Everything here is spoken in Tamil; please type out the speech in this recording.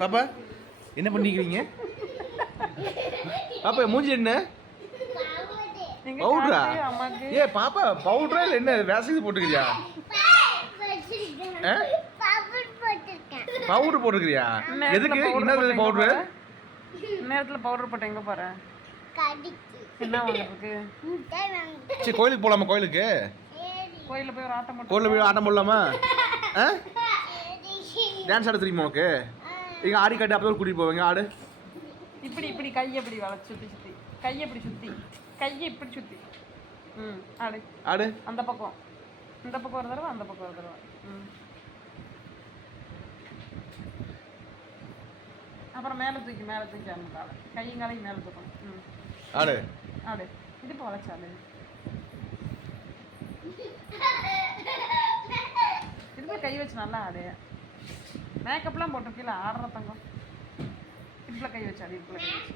பாப்பா என்ன பண்ணிக்கிறீங்க? பாப்பா மூஞ்சி என்ன பவுடரா? ஏ பாப்பா பவுடரா இல்லை என்ன வேசது போட்டுக்கிறியா? பவுடர் போட்டுக்கிறியா? எதுக்கு என்ன பவுடர்? நேரத்தில் பவுடர் போட்டு எங்கே பாரு என்ன வாங்குறதுக்கு? சரி கோயிலுக்கு போகலாமா? கோயிலுக்கு கோயிலில் போய் ஒரு ஆட்டம் போட்டு கோயிலில் போய் ஆட்டம் போடலாமா? டான்ஸ் ஆட தெரியுமா உனக்கு? இங்கே ஆடி காட்டி அப்போ கூட்டிகிட்டு போவீங்க ஆடு. இப்படி இப்படி கையை இப்படி வளைச்சு சுற்றி சுற்றி கையை இப்படி சுற்றி கையை இப்படி சுற்றி ஆடு ஆடு. அந்த பக்கம் இந்த பக்கம் ஒரு தடவை அந்த பக்கம் ஒரு தடவை. அப்புறம் மேலே தூக்கி அந்த காலை கையும் காலையும் மேலே தூக்கணும். ஆடு ஆடு இது இப்போ வளைச்சாடு. இதுக்கு கை வச்சு நல்லா ஆடு. மேக்கப்லாம் போட்டு கீழே ஆடுற தங்கம். இடுப்பில் கை வச்சு ஆடு. இடுப்பில் கை வச்சு